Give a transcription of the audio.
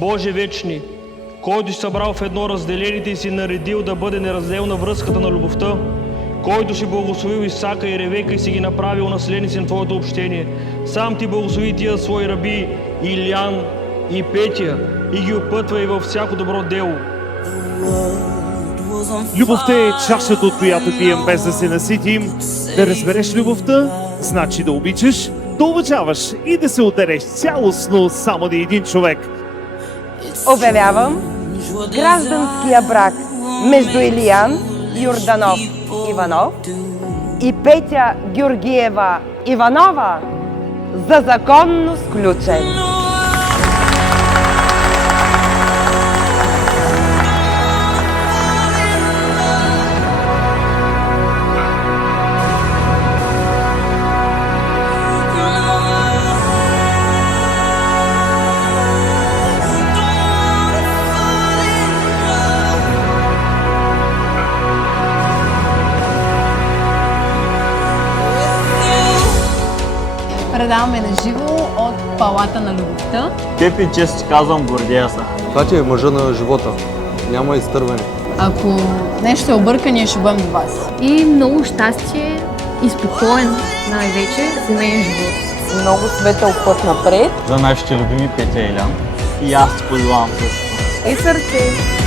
Боже вечни, който си събрал в едно разделените и си наредил да бъде неразделна връзката на любовта, който си благословил Исака и Ревека и си ги направил наследници на Твоето общение. Сам Ти благослови тия свои раби Илиян и Петя и ги опътвай във всяко добро дело. Любовта е чашата, от която пием без да се наситим. Да разбереш любовта, значи да обичаш, да уважаваш и да се отдареш цялостно само на един човек. Обявявам гражданския брак между Илиян Йорданов Иванов и Петя Георгиева Иванова за законно сключен. Предаваме на живо от Палата на любовта. Теб и често ти казвам, гордея се. Това ти е мъжа на живота. Няма изтърване. Ако нещо е обърка, ние ще бъдем до вас. И много щастие и спокоен най-вече семейен живот. Много светъл път напред За нашите любими Петя и Илян. И аз ти пожелавам също. и сърце.